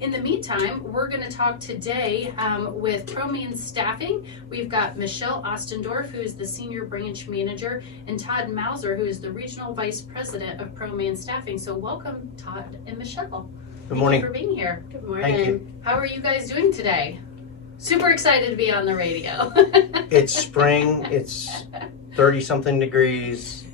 In the meantime, we're going to talk today with Proman Staffing. We've got Michelle Ostendorf, who is the Senior Branch Manager, and Todd Mauser, who is the Regional Vice President of Proman Staffing. So welcome, Todd and Michelle. Good morning. Thank you for being here. Good morning. Thank you. How are you guys doing today? Super excited to be on the radio. It's spring, it's 30-something degrees,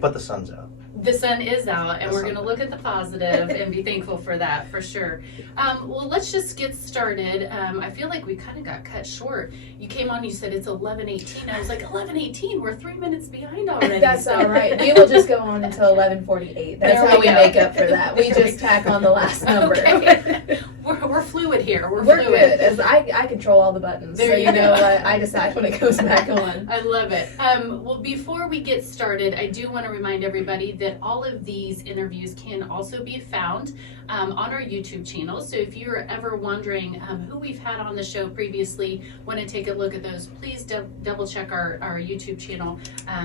but the sun's out. The sun is out, and we're going to look at the positive and be thankful for that, for sure. Well, let's just get started. I feel like we kind of got cut short. You came on, you said it's 11:18. I was like, 11:18? Wewe're 3 minutes behind already. That's all right. We will just go on until 11:48. That's how we make up for that. We just tack on the last number. Okay. We're fluid here. We're fluid. Good. As I control all the buttons. There so you you know go. what? I decide when it goes back on. I love it. Well, before we get started, I do want to remind everybody that all of these interviews can also be found on our YouTube channel. So if you're ever wondering who we've had on the show previously, want to take a look at those, please double check our YouTube channel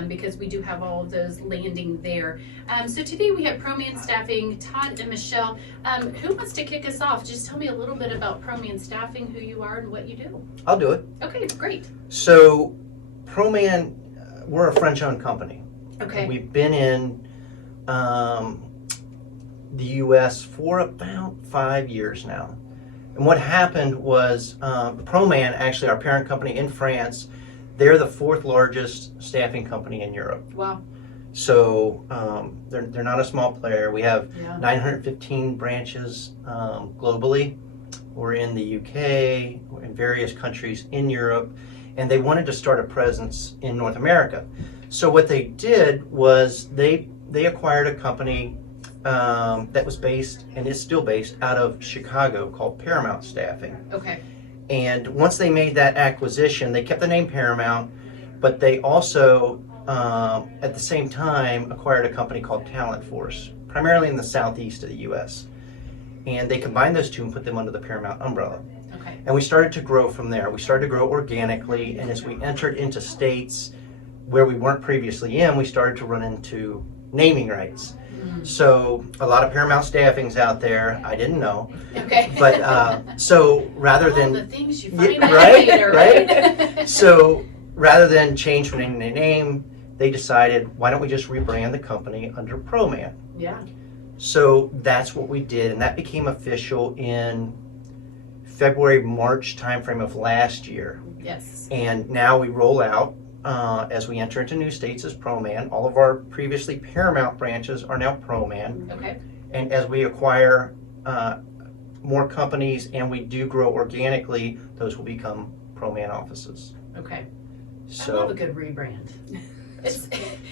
because we do have all of those landing there. So today we have Proman Staffing, Todd and Michelle. Who wants to kick us off? Just tell me a little bit about Proman Staffing, who you are and what you do. I'll do it. Okay, great. So, Proman, we're a French-owned company. Okay. We've been in the U.S. for about 5 years now. And what happened was Proman, actually our parent company in France, they're the fourth largest staffing company in Europe. Wow. So they're not a small player. We have Yeah. 915 branches globally. We're in the UK, we're in various countries in Europe, and they wanted to start a presence in North America. So what they did was they acquired a company that was based and is still based out of Chicago called Proman Staffing. Okay. And once they made that acquisition, they kept the name Paramount, but they also at the same time acquired a company called Talent Force, primarily in the southeast of the U.S. And they combined those two and put them under the Paramount umbrella. Okay. And we started to grow from there. We started to grow organically, and as we entered into states where we weren't previously in, we started to run into naming rights. So a lot of Paramount Staffings out there, I didn't know. Okay. But so rather All than the things you find Yeah, out right, later, right? So rather than change the name, they decided, why don't we just rebrand the company under Proman? Yeah. So that's what we did, and that became official in February, March timeframe of last year. Yes. And now we roll out as we enter into new states as Proman. All of our previously Paramount branches are now Proman. Okay. And as we acquire more companies and we do grow organically, those will become Proman offices. Okay. I So love a good rebrand.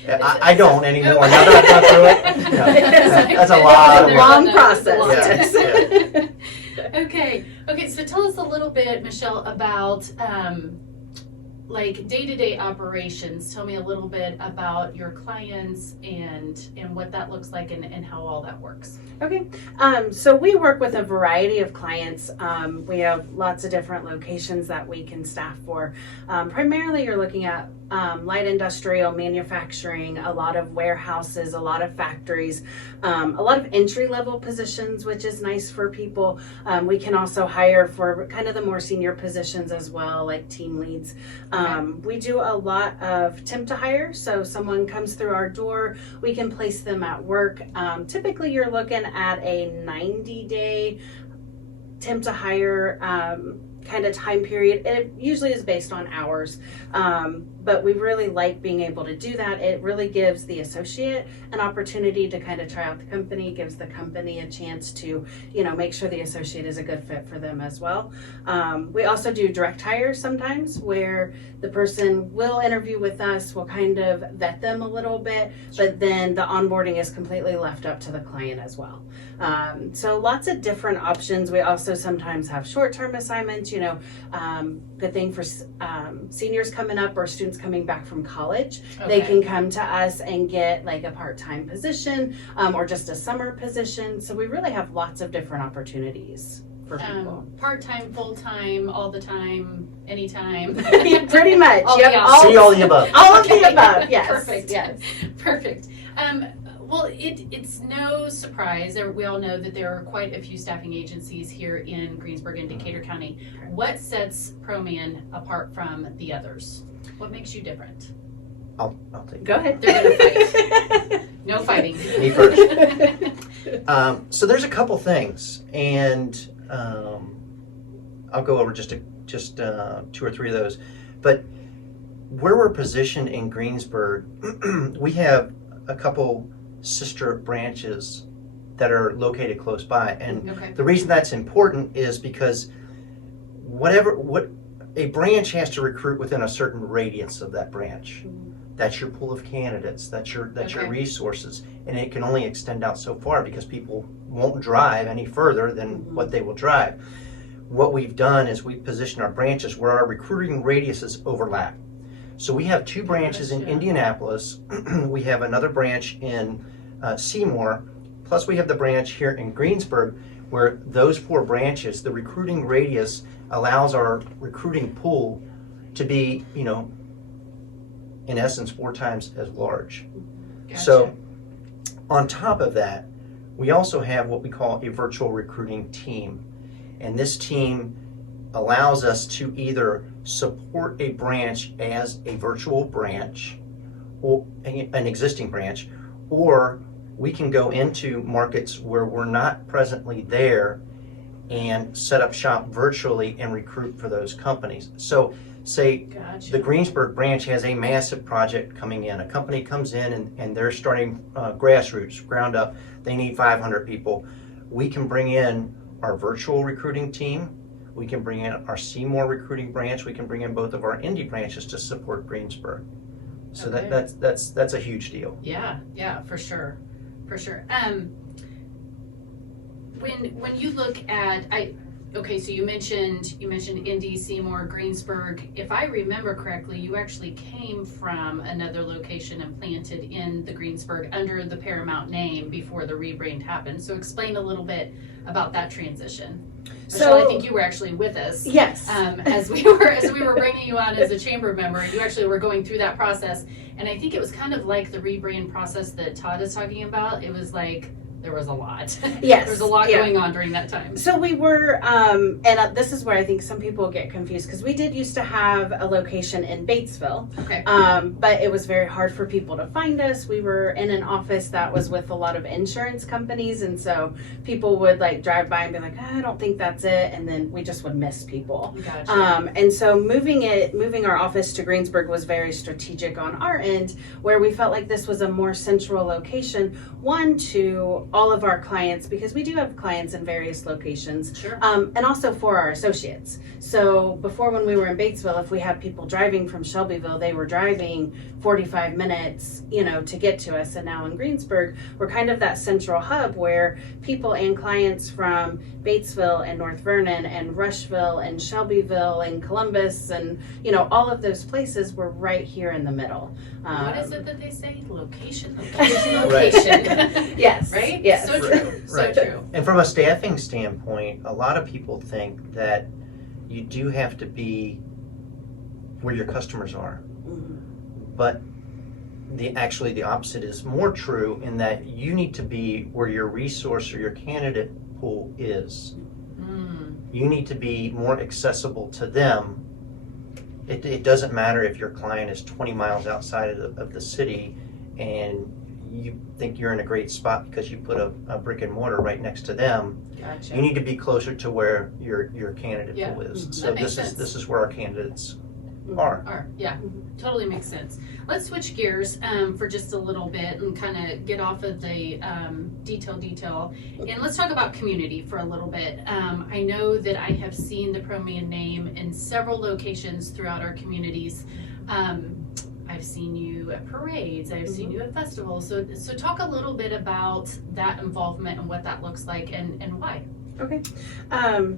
I don't anymore. Now that I've gone through it, no, that's a lot of There's work. long a process. lot. Yes, Okay. Okay. So tell us a little bit, Michelle, about like day-to-day operations. Tell me a little bit about your clients and what that looks like and how all that works. Okay, so we work with a variety of clients. We have lots of different locations that we can staff for. Primarily, you're looking at light industrial, manufacturing, a lot of warehouses, a lot of factories, a lot of entry-level positions, which is nice for people. We can also hire for kind of the more senior positions as well, like team leads. We do a lot of temp to hire, so someone comes through our door, we can place them at work. Typically, you're looking at a 90-day temp to hire kind of time period. It usually is based on hours, but we really like being able to do that. It really gives the associate an opportunity to kind of try out the company, gives the company a chance to, make sure the associate is a good fit for them as well. We also do direct hires sometimes where the person will interview with us, we'll kind of vet them a little bit, but then the onboarding is completely left up to the client as well. So lots of different options. We also sometimes have short-term assignments, good thing for seniors coming up or students coming back from college. They can come to us and get like a part-time position or just a summer position. So we really have lots of different opportunities for people. Part-time, full-time, all the time, anytime. Pretty much. All Yep, the options. See all the above. all of the above. Yes. Perfect. Yes. Perfect. Well, it's no surprise, we all know that there are quite a few staffing agencies here in Greensburg and Decatur County. What sets Proman apart from the others? What makes you different? I'll take Go ahead. They're gonna fight. No fighting. Me first. So there's a couple things, and I'll go over just 2 or 3 of those. But where we're positioned in Greensburg, we have a couple sister branches that are located close by, and Okay. the reason that's important is because what a branch has to recruit within a certain radius of that branch. That's your pool of candidates. That's your Okay. resources, and it can only extend out so far because people won't drive any further than what they will drive. What we've done is we've positioned our branches where our recruiting radiuses overlap. So we have 2 branches in Gotcha. Indianapolis. We have another branch in Seymour, plus we have the branch here in Greensburg, where those 4 branches, the recruiting radius allows our recruiting pool to be, in essence, 4 times as large. Gotcha. So on top of that, we also have what we call a virtual recruiting team. And this team allows us to either support a branch as a virtual branch or an existing branch, or we can go into markets where we're not presently there and set up shop virtually and recruit for those companies. So say Gotcha. the Greensburg branch has a massive project coming in. A company comes in and they're starting grassroots, ground up. They need 500 people. We can bring in our virtual recruiting team. We can bring in our Seymour recruiting branch. We can bring in both of our Indy branches to support Greensburg. So Okay. that's a huge deal. Yeah, for sure. When you look at so you mentioned Indy, Seymour, Greensburg. If I remember correctly, you actually came from another location and planted in the Greensburg under the Paramount name before the rebrand happened. So explain a little bit about that transition. Michelle, I think you were actually with us. Yes. As we were bringing you on as a chamber member, you actually were going through that process, and I think it was kind of like the rebrand process that Todd is talking about. It was like there was a lot. Yes. There was a lot going on during that time. So we were, this is where I think some people get confused, because we did used to have a location in Batesville, Okay. but it was very hard for people to find us. We were in an office that was with a lot of insurance companies, and so people would like drive by and be like, I don't think that's it, and then we just would miss people. Gotcha. And so moving our office to Greensburg was very strategic on our end, where we felt like this was a more central location, one, to all of our clients, because we do have clients in various locations, Sure. and also for our associates. So before, when we were in Batesville, if we had people driving from Shelbyville, they were driving 45 minutes, to get to us. And now in Greensburg, we're kind of that central hub where people and clients from Batesville and North Vernon and Rushville and Shelbyville and Columbus and, all of those places were right here in the middle. What is it that they say? Location. Right. Yes. Right? Yes. So true. Right. So true. And from a staffing standpoint, a lot of people think that you do have to be where your customers are. Mhm. But the opposite is more true, in that you need to be where your resource or your candidate pool is. Mm. You need to be more accessible to them. It doesn't matter if your client is 20 miles outside of the city and you think you're in a great spot because you put a brick and mortar right next to them. Gotcha. You need to be closer to where your candidate Yeah. pool is. Mhm. So That makes this sense. is where our candidates are. Yeah, totally makes sense. Let's switch gears for just a little bit and kind of get off of the detail, and let's talk about community for a little bit. I know that I have seen the Proman name in several locations throughout our communities. I've seen you at parades. I've seen you at festivals. So talk a little bit about that involvement and what that looks like and why. Okay.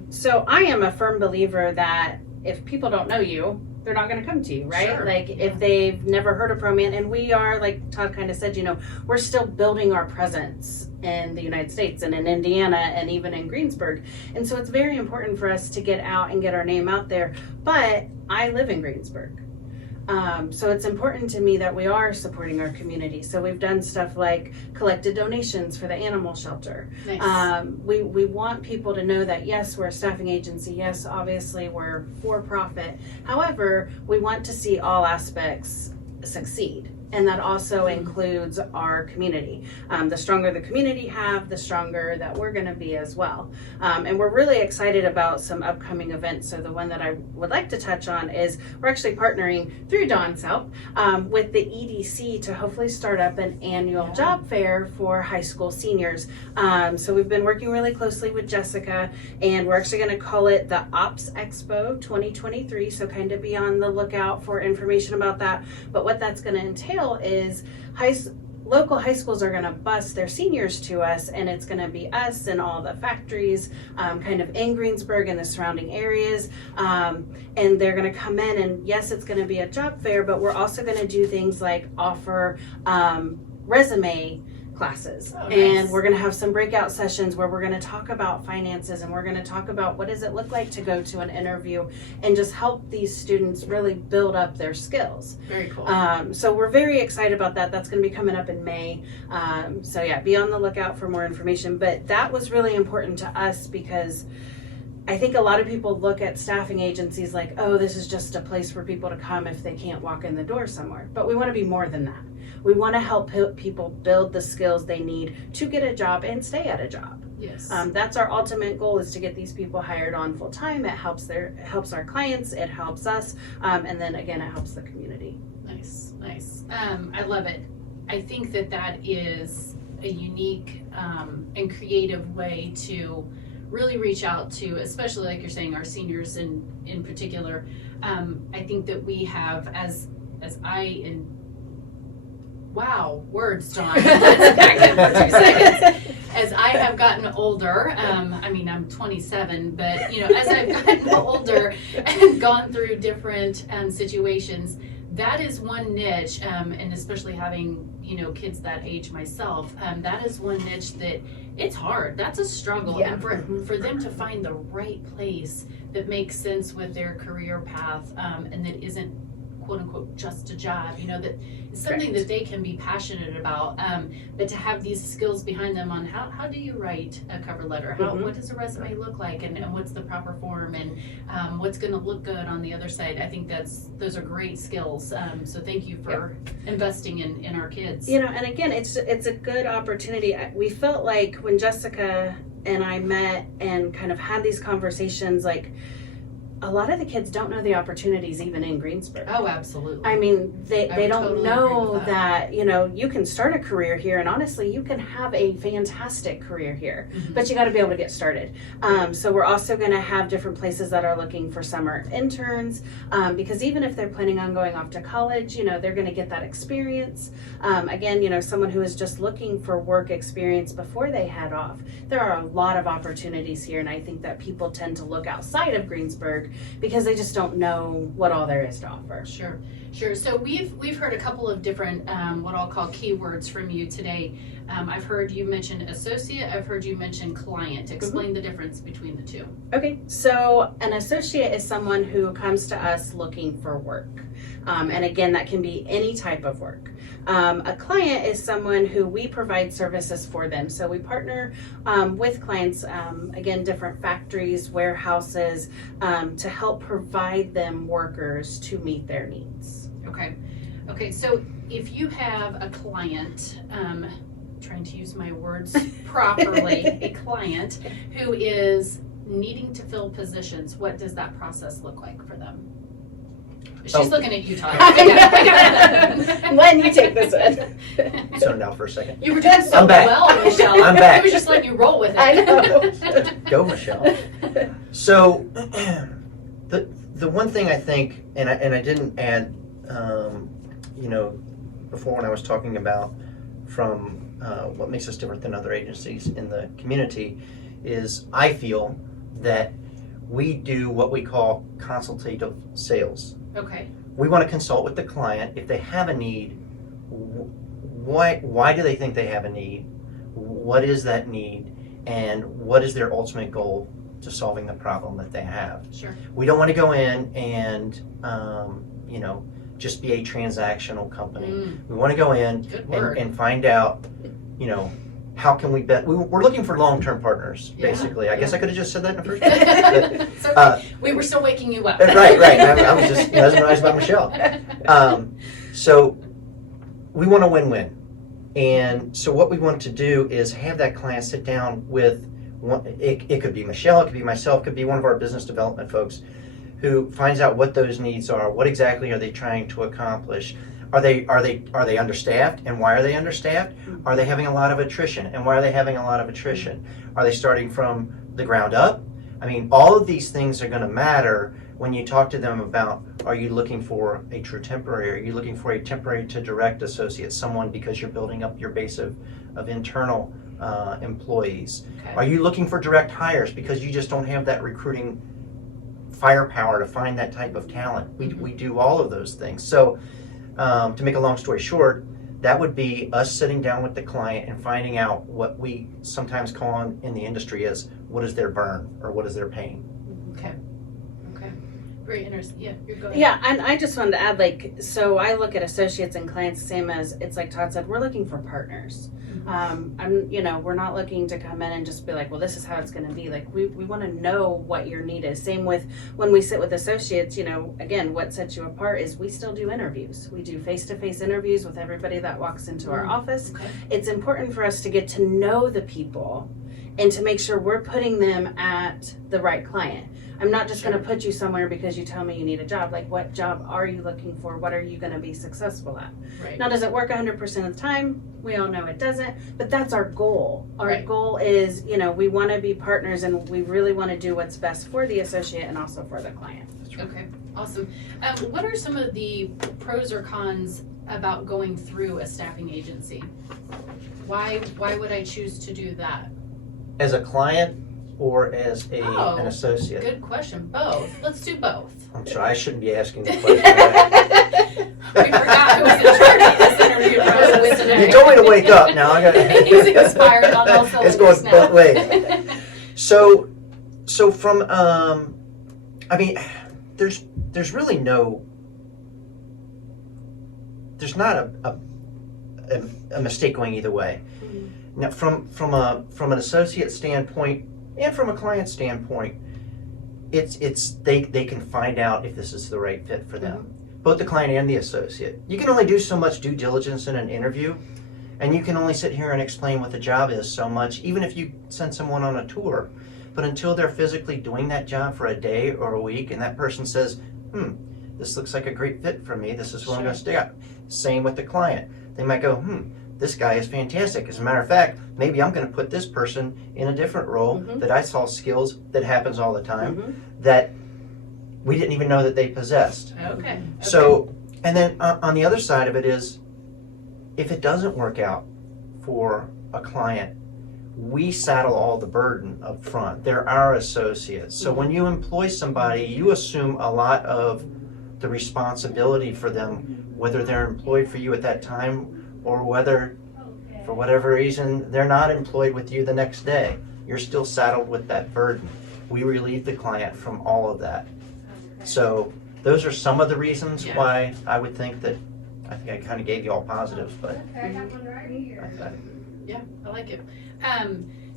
So I am a firm believer that if people don't know you, they're not going to come to you, right? Sure. Like Yeah. if they've never heard of Proman, and we are, like Todd kind of said, we're still building our presence in the United States and in Indiana and even in Greensburg. And so it's very important for us to get out and get our name out there. But I live in Greensburg. So it's important to me that we are supporting our community. So we've done stuff like collected donations for the animal shelter. Nice. We want people to know that yes, we're a staffing agency. Yes, obviously we're for profit. However, we want to see all aspects succeed. And that also includes our community. The stronger the community have, the stronger that we're going to be as well. And we're really excited about some upcoming events. So the one that I would like to touch on is we're actually partnering through Dawn's help with the EDC to hopefully start up an annual job fair for high school seniors. So we've been working really closely with Jessica, and we're actually going to call it the Ops Expo 2023. So kind of be on the lookout for information about that. But what that's going to entail is local high schools are going to bus their seniors to us, and it's going to be us and all the factories kind of in Greensburg and the surrounding areas, and they're going to come in, and yes, it's going to be a job fair, but we're also going to do things like offer resume classes. Oh, nice. And we're going to have some breakout sessions where we're going to talk about finances, and we're going to talk about what does it look like to go to an interview, and just help these students really build up their skills. Very cool. So we're very excited about that. That's going to be coming up in May. So yeah, be on the lookout for more information. But that was really important to us because I think a lot of people look at staffing agencies like, oh, this is just a place for people to come if they can't walk in the door somewhere. But we want to be more than that. We want to help people build the skills they need to get a job and stay at a job. Yes. That's our ultimate goal, is to get these people hired on full time. It helps our clients, it helps us, and then again, it helps the community. Nice. I love it. I think that is a unique and creative way to really reach out to, especially like you're saying, our seniors in particular. I think that we have, as words, Dawn. Let's back up for 2 seconds. As I have gotten older, I'm 27, but as I've gotten older and gone through different situations, that is one niche, and especially having kids that age myself, that is one niche that it's hard. That's a struggle, and for them to find the right place that makes sense with their career path, and that isn't quote unquote just a job, that is something that they can be passionate about, but to have these skills behind them on how do you write a cover letter, what does a resume look like, and what's the proper form, and what's going to look good on the other side. I think those are great skills, so thank you for investing in our kids. And again, it's a good opportunity. We felt like when Jessica and I met and kind of had these conversations, like, a lot of the kids don't know the opportunities even in Greensburg. Oh, absolutely. I mean, they don't totally know that, you can start a career here, and honestly, you can have a fantastic career here, but you got to be able to get started. So we're also going to have different places that are looking for summer interns, because even if they're planning on going off to college, they're going to get that experience. Again, someone who is just looking for work experience before they head off. There are a lot of opportunities here, and I think that people tend to look outside of Greensburg because they just don't know what all there is to offer. Sure. So we've heard a couple of different what I'll call keywords from you today. I've heard you mention associate. I've heard you mention client. Explain the difference between the two. Okay, so an associate is someone who comes to us looking for work. And again, that can be any type of work. A client is someone who we provide services for them. So we partner with clients, again, different factories, warehouses, to help provide them workers to meet their needs. Okay, so if you have a client, trying to use my words properly, a client who is needing to fill positions, what does that process look like for them? She's looking at you, Todd. When you take this one. So now for a second. You were doing so I'm back. well, Michelle. I'm back. I was just letting you roll with it. I know. Go, Michelle. So the one thing I think, and I didn't add, before when I was talking about from what makes us different than other agencies in the community, is I feel that we do what we call consultative sales. Okay. We want to consult with the client. If they have a need, why do they think they have a need? What is that need? And what is their ultimate goal to solving the problem that they have? Sure. We don't want to go in and, just be a transactional company. We want to go in Good word. and find out, how can we bet? We're looking for long-term partners, Yeah, basically. I guess I could have just said that in the first place. It's okay. We were still waking you up. Right. I was just mesmerized by Michelle. So we want a win-win. And so what we want to do is have that client sit down with it could be Michelle, it could be myself, it could be one of our business development folks who finds out what those needs are, what exactly are they trying to accomplish. Are they understaffed, and why are they understaffed? Are they having a lot of attrition, and why are they having a lot of attrition? Are they starting from the ground up? I mean, all of these things are going to matter when you talk to them about, are you looking for a true temporary? Are you looking for a temporary to direct associate, someone because you're building up your base of internal employees? Okay. Are you looking for direct hires because you just don't have that recruiting firepower to find that type of talent? We do all of those things. So to make a long story short, that would be us sitting down with the client and finding out what we sometimes call in the industry as what is their burn or what is their pain. Okay. Very interesting. Yeah, you're going. Yeah, and I just wanted to add, so I look at associates and clients the same as, it's like Todd said, we're looking for partners. We're not looking to come in and just be like, well, this is how it's going to be. Like, we want to know what your need is. Same with when we sit with associates, again, what sets you apart is we still do interviews. We do face-to-face interviews with everybody that walks into our office. Okay. It's important for us to get to know the people and to make sure we're putting them at the right client. I'm not just going to put you somewhere because you tell me you need a job. Like, what job are you looking for? What are you going to be successful at? Right. Now, does it work 100% of the time? We all know it doesn't, but that's our goal. Our goal is, we want to be partners, and we really want to do what's best for the associate and also for the client. Okay, awesome. What are some of the pros or cons about going through a staffing agency? Why would I choose to do that? As a client or as an associate? Good question. Both. Let's do both. I'm sorry, I shouldn't be asking the question. We forgot who was in charge of this interview process today. You told me to wake up. Now I got He's inspired on all cylinders. It's going now. both ways. So from there's really there's not a mistake going either way. Now from an associate standpoint and from a client standpoint, they can find out if this is the right fit for them. Both the client and the associate. You can only do so much due diligence in an interview, and you can only sit here and explain what the job is so much, even if you send someone on a tour. But until they're physically doing that job for a day or a week, and that person says, this looks like a great fit for me, this is where I'm going to stay at. Same with the client. They might go, this guy is fantastic. As a matter of fact, maybe I'm going to put this person in a different role that I saw skills that happens all the time that we didn't even know that they possessed. Okay. So, and then on the other side of it is, if it doesn't work out for a client, we saddle all the burden up front. They're our associates. So when you employ somebody, you assume a lot of the responsibility for them, whether they're employed for you at that time or whether, for whatever reason, they're not employed with you the next day. You're still saddled with that burden. We relieve the client from all of that. So those are some of the reasons why I would think that, I think I kind of gave you all positives, but. I like it.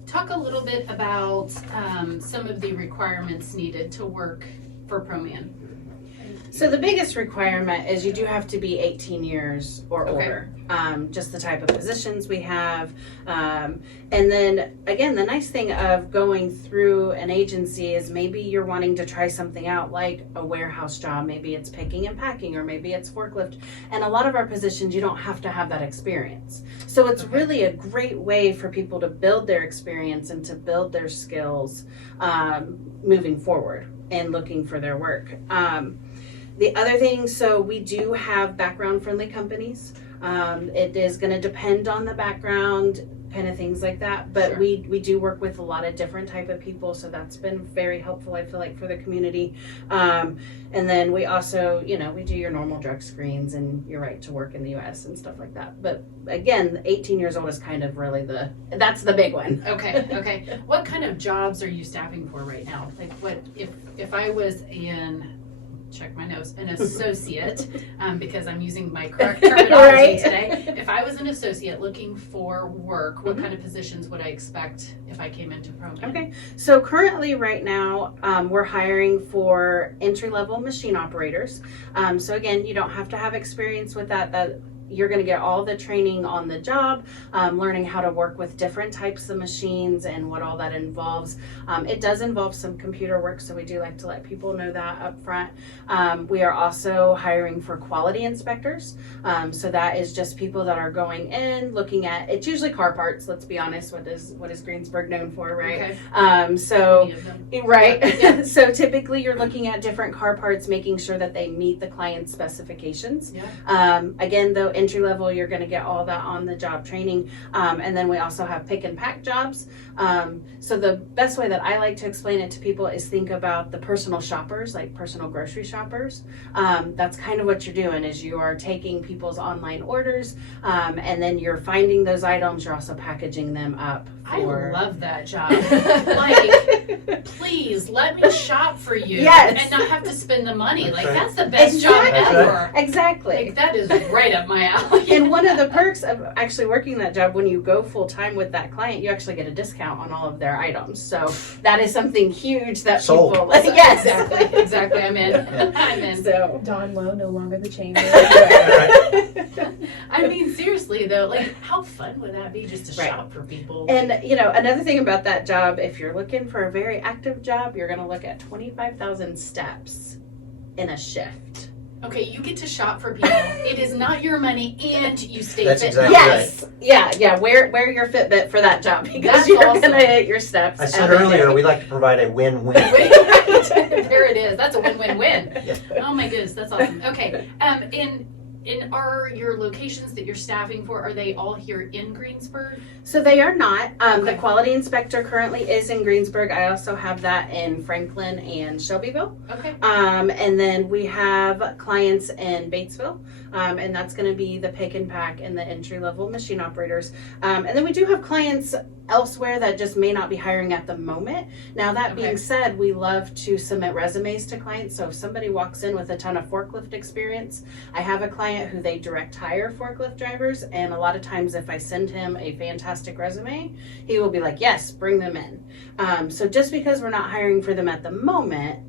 Talk a little bit about some of the requirements needed to work for Proman. So the biggest requirement is you do have to be 18 years or older. Just the type of positions we have. And then again, the nice thing of going through an agency is maybe you're wanting to try something out like a warehouse job. Maybe it's picking and packing, or maybe it's forklift. And a lot of our positions, you don't have to have that experience. So it's really a great way for people to build their experience and to build their skills moving forward and looking for their work. The other thing, so we do have background-friendly companies. It is going to depend on the background, kind of things like that. But we do work with a lot of different type of people, so that's been very helpful, I feel like, for the community. And then we also, we do your normal drug screens and your right to work in the U.S. and stuff like that. But again, 18 years old is kind of really that's the big one. Okay. What kind of jobs are you staffing for right now? Like, what if I was check my notes, an associate, because I'm using my correct terminology Right. today. If I was an associate looking for work, what kind of positions would I expect if I came into Proman? Okay, so currently right now, we're hiring for entry-level machine operators. So again, you don't have to have experience with that you're going to get all the training on the job, learning how to work with different types of machines and what all that involves. It does involve some computer work, so we do like to let people know that up front. We are also hiring for quality inspectors. So that is just people that are going in, looking at, it's usually car parts, let's be honest, what is Greensburg known for, right? Okay. So Any of them? right. Yeah. So typically you're looking at different car parts, making sure that they meet the client's specifications. Yeah. Again, though, entry level, you're going to get all that on the job training. And then we also have pick and pack jobs. So the best way that I like to explain it to people is think about the personal shoppers, like personal grocery shoppers. That's kind of what you're doing is you are taking people's online orders, and then you're finding those items. You're also packaging them up. I For... love that job. Like, please let me shop for you Yes. and not have to spend the money. That's Like, right. that's the best job Exactly. ever. Exactly. Like, that is right up my alley. And one of the perks of actually working that job, when you go full time with that client, you actually get a discount on all of their items. So that is something huge that Sold. people, yes, Exactly. I'm in. I'm in. So, Don Lowe, no longer the chamber. I mean, seriously though, like, how fun would that be just to Right. shop for people? and another thing about that job, if you're looking for a very active job, you're going to look at 25,000 steps in a shift. Okay, you get to shop for people. It is not your money, and you stay That's fit. exactly Yes, yeah. Wear your Fitbit for that job because That's you're awesome. going to hit your steps. I said every earlier, day. we like to provide a win-win. There it is. That's a win-win-win. Yeah. Oh my goodness, that's awesome. Okay, in are your locations that you're staffing for, are they all here in Greensburg? So they are not. The Okay. quality inspector currently is in Greensburg. I also have that in Franklin and Shelbyville. Okay. And then we have clients in Batesville, and that's going to be the pick and pack and the entry level machine operators. And then we do have clients elsewhere that just may not be hiring at the moment. Now, that Okay. being said, we love to submit resumes to clients. So if somebody walks in with a ton of forklift experience, I have a client who they direct hire forklift drivers. And a lot of times if I send him a fantastic resume, he will be like, yes, bring them in. So just because we're not hiring for them at the moment,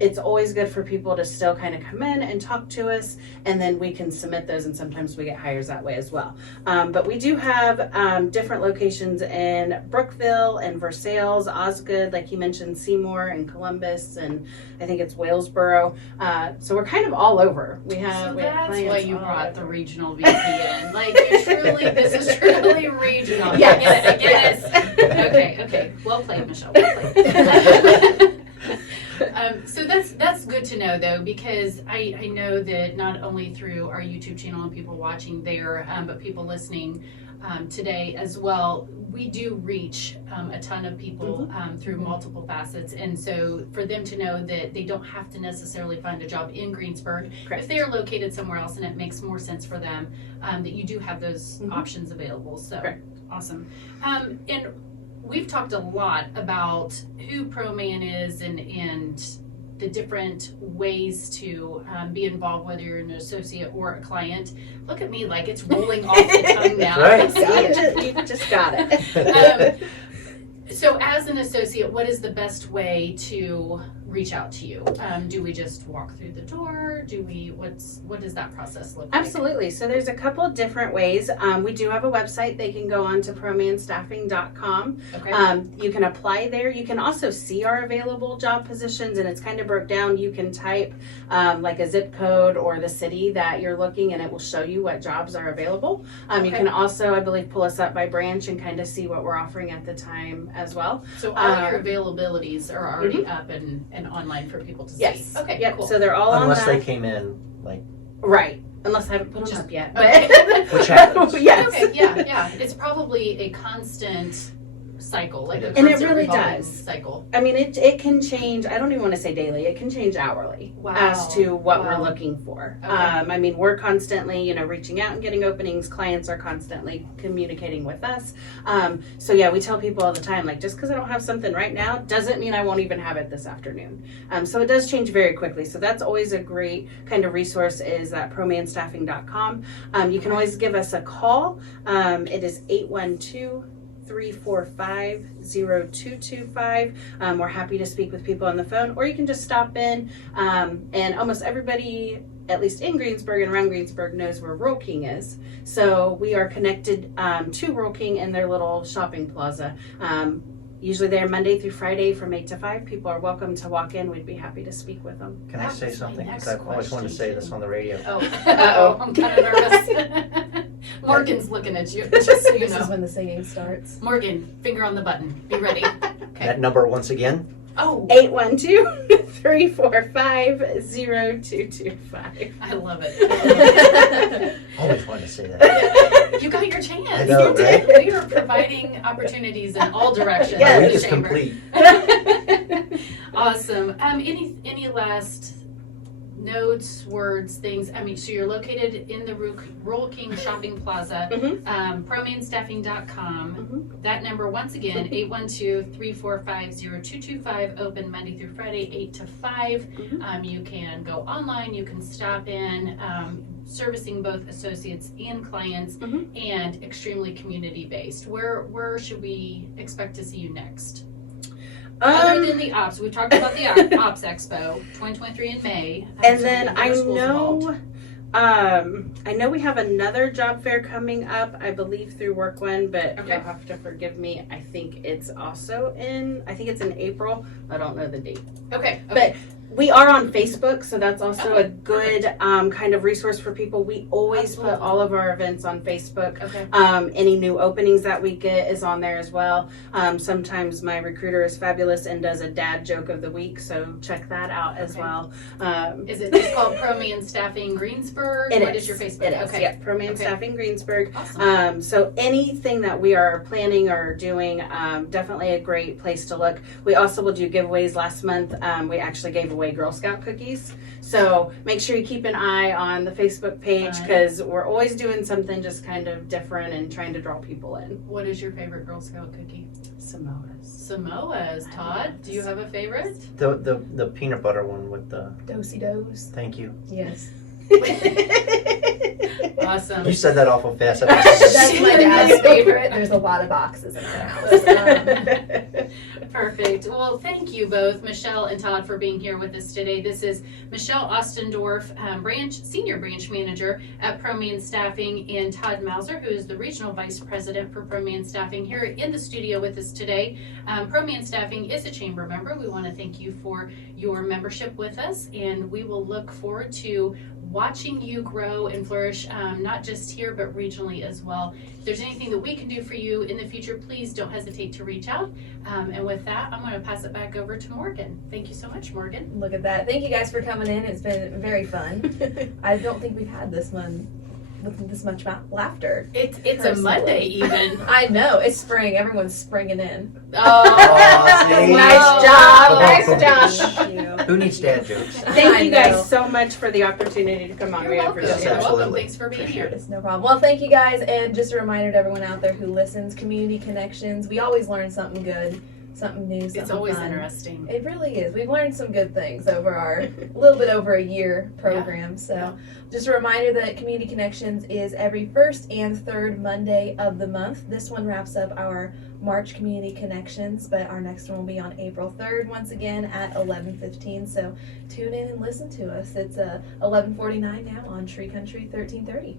it's always good for people to still kind of come in and talk to us, and then we can submit those, and sometimes we get hires that way as well. But we do have different locations in Brookville and Versailles, Osgood, like you mentioned, Seymour and Columbus, and I think it's Walesboro. So we're kind of all over. We have, So we have that's clients why you all brought the over. regional VP in. Like, this is truly regional. Yes, I get it. Okay. Well played, Michelle. Well played. So that's good to know though, because I know that not only through our YouTube channel and people watching there, but people listening today as well, we do reach a ton of people through multiple facets. And so for them to know that they don't have to necessarily find a job in Greensburg, Correct. if they are located somewhere else and it makes more sense for them, that you do have those options available. So Correct. awesome. And we've talked a lot about who Proman is and the different ways to be involved, whether you're an associate or a client. Look at me like it's rolling off the tongue now. Right. See, you just got it. So as an associate, what is the best way to reach out to you? Do we just walk through the door? What does that process look like? Absolutely. So there's a couple different ways. We do have a website. They can go on to promanstaffing.com. Okay. You can apply there. You can also see our available job positions, and it's kind of broke down. You can type like a zip code or the city that you're looking, and it will show you what jobs are available. You Okay. can also, I believe, pull us up by branch and kind of see what we're offering at the time as well. So all your availabilities are already up and online for people to see. Yes. Okay, Yep. cool. So they're all Unless on they that. came in, like, Right. Unless I haven't put them Just- up yet. Okay. Which happens. Yes. Okay, yeah. It's probably a constant cycle, like a And it constant really revolving does. cycle. I mean, it can change. I don't even want to say daily. It can change hourly Wow. as to what Wow. we're looking for. Okay. I mean, we're constantly, reaching out and getting openings. Clients are constantly communicating with us. So yeah, we tell people all the time, like, just because I don't have something right now doesn't mean I won't even have it this afternoon. So it does change very quickly. So that's always a great kind of resource is that promanstaffing.com. You can always give us a call. It is 812-345-0225. We're happy to speak with people on the phone, or you can just stop in. And almost everybody, at least in Greensburg and around Greensburg, knows where Rural King is. So we are connected to Rural King in their little shopping plaza. Usually they're Monday through Friday from 8 to 5. People are welcome to walk in. We'd be happy to speak with them. Can I That say was my something? next Because I've always wanted to say this on the radio. Oh, Uh-oh. I'm kind of nervous. Morgan's looking at you, just so you This is know. when the singing starts. Morgan, finger on the button. Be ready. Okay. That number once again, Oh, 812-345-0225. I love it. always wanted to say that. You got your chance. I know, You did. right? We are providing opportunities in all directions. Yes. of My the week is chamber. complete. Awesome. Any last notes, words, things? I mean, so you're located in the Rural King Shopping Plaza. Mhm. Promanstaffing.com. Mhm. That number, once again, 812-345-0225, open Monday through Friday, 8 to 5. Mhm. You can go online, you can stop in, servicing both associates and clients, Mhm. and extremely community-based. Where should we expect to see you next? Other than the ops, we've talked about the Ops Expo 2023 in May. And so then there are schools involved. I know we have another job fair coming up, I believe through Work One, but Okay. you'll have to forgive me. I think it's in April. I don't know the date. Okay. But we are on Facebook, so that's also a Okay, good kind of resource for people. We always Absolutely. put all of our events on Facebook. Okay. Any new openings that we get is on there as well. Sometimes my recruiter is fabulous and does a dad joke of the week, so check that out as Okay. well. Is it just called Proman Staffing Greensburg? What is your Facebook? It is. Okay. Yeah, Proman Okay. Staffing Greensburg. Awesome. So anything that we are planning or doing, definitely a great place to look. We also will do giveaways. Last month, we actually gave away Girl Scout cookies. So make sure you keep an eye on the Facebook page Fun. because we're always doing something just kind of different and trying to draw people in. What is your favorite Girl Scout cookie? Samoas. Samoas. Todd, do you have a favorite? The peanut butter one with the, Dosey dos. thank you. Yes. Awesome. You said that awful fast. That's my dad's favorite. There's a lot of boxes in our house. Perfect. Well, thank you both, Michelle and Todd, for being here with us today. This is Michelle Ostendorf, Senior Branch Manager at Proman Staffing, and Todd Mauser, who is the Regional Vice President for Proman Staffing, here in the studio with us today. Proman Staffing is a chamber member. We want to thank you for your membership with us, and we will look forward to watching you grow and flourish, not just here, but regionally as well. If there's anything that we can do for you in the future, please don't hesitate to reach out. And with that, I'm going to pass it back over to Morgan. Thank you so much, Morgan. Look at that. Thank you guys for coming in. It's been very fun. I don't think we've had this one with this much laughter. It's a Personally. Monday even. I know. It's spring. Everyone's springing in. Aw, see? Nice job. Nice job. Thank you. Who needs dad jokes? Thank I you know. guys so much for the opportunity to come on. You're We welcome. appreciate Yes, You're it. welcome. absolutely. Thanks for being Appreciate here. It's no problem. Well, thank you guys. And just a reminder to everyone out there who listens, community connections. We always learn something good, something new, something It's always fun. interesting. It really is. We've learned some good things over our little bit over a year program. So Yeah. just a reminder that Community Connections is every first and third Monday of the month. This one wraps up our March Community Connections, but our next one will be on April 3rd once again at 11:15. So tune in and listen to us. It's 11:49 now on Tree Country 1330.